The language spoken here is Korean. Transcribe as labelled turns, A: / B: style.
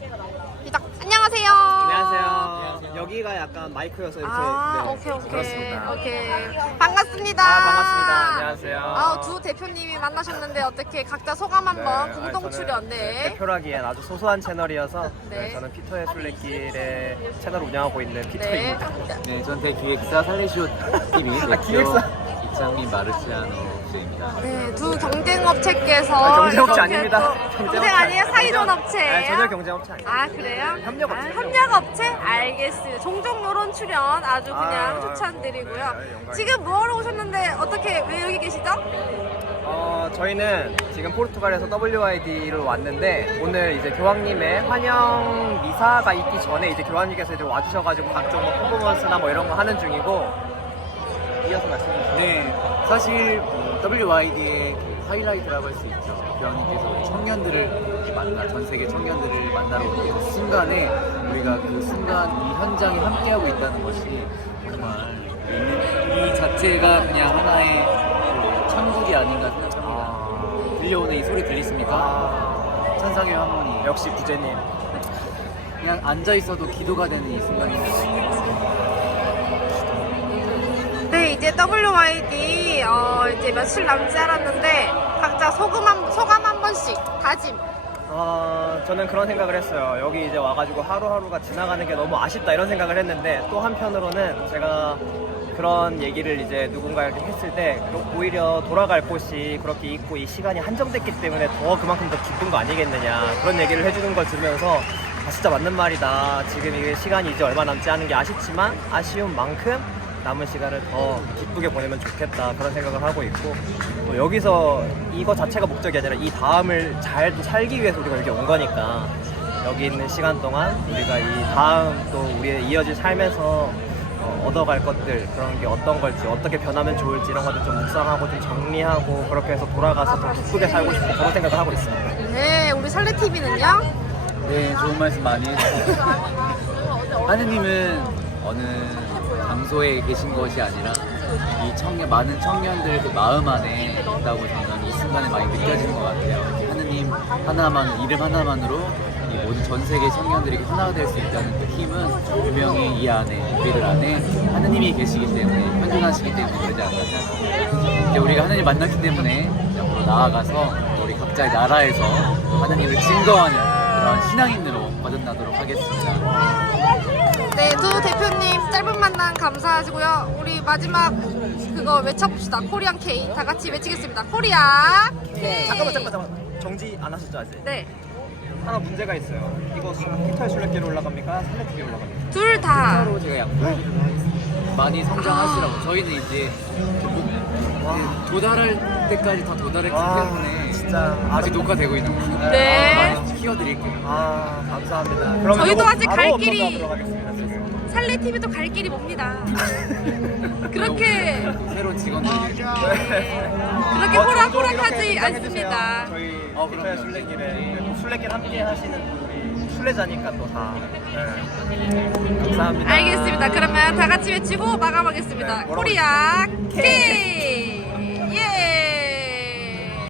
A: 시작. 안녕하세요.
B: 안녕하세요. 여기가 약간 마이크여서 이렇게.
A: 오케이.
B: 그렇습니다.
A: 오케이. 반갑습니다.
B: 반갑습니다. 안녕하세요.
A: 두 대표님이 만나셨는데 어떻게 각자 소감 한번 공동 출연.
B: 대표라기엔 아주 소소한 채널이어서
A: 네.
B: 저는 피터의 술래길의 채널을 운영하고 있는
A: 네.
B: 피터입니다.
C: 네, 전 대기획사 살리쇼 TV 대표
B: 기획사.
C: 이창민 마르치아노 씨입니다.
A: 네, 두 경쟁업체께서
B: 경쟁업체
A: 이렇게
B: 아닙니다.
A: 또 경쟁 아니에요? 사이좋은 업체예요?
B: 아니, 전혀 경쟁업체 아니에요.
A: 그래요?
B: 협력업체.
A: 협력업체? 알겠습니다. 종종 요런 출연 아주 그냥 추천드리고요.
B: 네, 영광입니다.
A: 지금 뭐하러 오셨는데 어떻게 왜 여기 계시죠?
B: 저희는 지금 포르투갈에서 WID로 왔는데 오늘 이제 교황님의 환영 미사가 있기 전에 이제 교황님께서 이제 와주셔가지고 각종 뭐 퍼포먼스나 뭐 이런 거 하는 중이고. 이어서 말씀해 주세요.
C: 네, 사실 WYD의 하이라이트라고 할 수 있죠. 교황님께서 청년들을 만나, 전 세계 청년들을 만나러 오는 그 순간에 우리가 그 순간 이 현장에 함께하고 있다는 것이 정말 이 자체가 그냥 하나의 천국이 아닌가 생각합니다. 들려오는 이 소리 들리십니까? 천상의 환문이
B: 역시 부제님.
C: 그냥 앉아 있어도 기도가 되는 이 순간입니다.
A: 네, 이제 WYD 이제 며칠 남지 않았는데 각자 소감 한 번씩 다짐.
B: 저는 그런 생각을 했어요. 여기 이제 와가지고 하루하루가 지나가는 게 너무 아쉽다 이런 생각을 했는데 또 한편으로는 제가 그런 얘기를 이제 누군가에게 했을 때 오히려 돌아갈 곳이 그렇게 있고 이 시간이 한정됐기 때문에 더 그만큼 더 기쁜 거 아니겠느냐 그런 얘기를 해주는 걸 들으면서 진짜 맞는 말이다. 지금 이게 시간이 이제 얼마 남지 않은 게 아쉽지만 아쉬운 만큼 남은 시간을 더 기쁘게 보내면 좋겠다 그런 생각을 하고 있고 또 여기서 이거 자체가 목적이 아니라 이 다음을 잘 살기 위해서 우리가 여기 온 거니까 여기 있는 시간 동안 우리가 이 다음 또 우리의 이어질 삶에서 얻어갈 것들 그런 게 어떤 걸지 어떻게 변하면 좋을지 이런 것들 좀 묵상하고 좀 정리하고 그렇게 해서 돌아가서 더 기쁘게 살고 싶고 그런 생각을 하고 있습니다.
A: 네, 우리 살레TV는요?
C: 네, 좋은 말씀 많이 해주셨습니다. 하느님은 어느 장소에 계신 것이 아니라 이 많은 청년들 그 마음 안에 있다고 저는 이 순간에 많이 느껴지는 것 같아요. 하느님 이름 하나만으로 이 모든 전 세계 청년들이 하나가 될 수 있다는 그 힘은 분명히 이 안에 우리들 안에 하느님이 계시기 때문에 현존하시기 때문에 그러지 않나 생각합니다. 이제 우리가 하느님 만났기 때문에 앞으로 나아가서 우리 각자의 나라에서 하느님을 증거하는 그런 신앙인으로 거듭나도록 하겠습니다.
A: 네, 두 대표님 짧은 만남 감사하시고요. 우리 마지막 그거 외쳐봅시다. 코리안 K 다 같이 외치겠습니다. 코리아 K.
B: 잠깐만 정지 안 하셨죠 아직?
A: 네,
B: 하나 문제가 있어요. 이거 피터의 술래길로 올라갑니까? 살레TV로 올라갑니까?
A: 둘 다.
C: 서로 제가 양보해 주도록 하겠습니다. 많이 성장하시라고. 저희는 이제 도달할 때까지 더 도달했기 때문에
B: 진짜
C: 아직 녹화되고 있는 거예요.
A: 네.
C: 많이 키워드릴게요.
B: 감사합니다. 그러면
A: 저희도
B: 요거
A: 아직
B: 바로
A: 갈
B: 업로드
A: 길이-
B: 하도록 하겠습니다, 지금.
A: 살레TV도 갈 길이 멉니다. 그렇게
C: 새로운 직원들이
A: 그렇게
B: 종종
A: 호락호락하지
B: 이렇게
A: 않습니다.
B: 저희
C: 그럼요.
B: 피터의 술래길에 또 술래길 함께 하시는 우리 술래자니까 또 다. 감사합니다.
A: 알겠습니다. 그러면 다 같이 외치고 마감하겠습니다.
B: 네, 뭐라고
A: 코리아 K.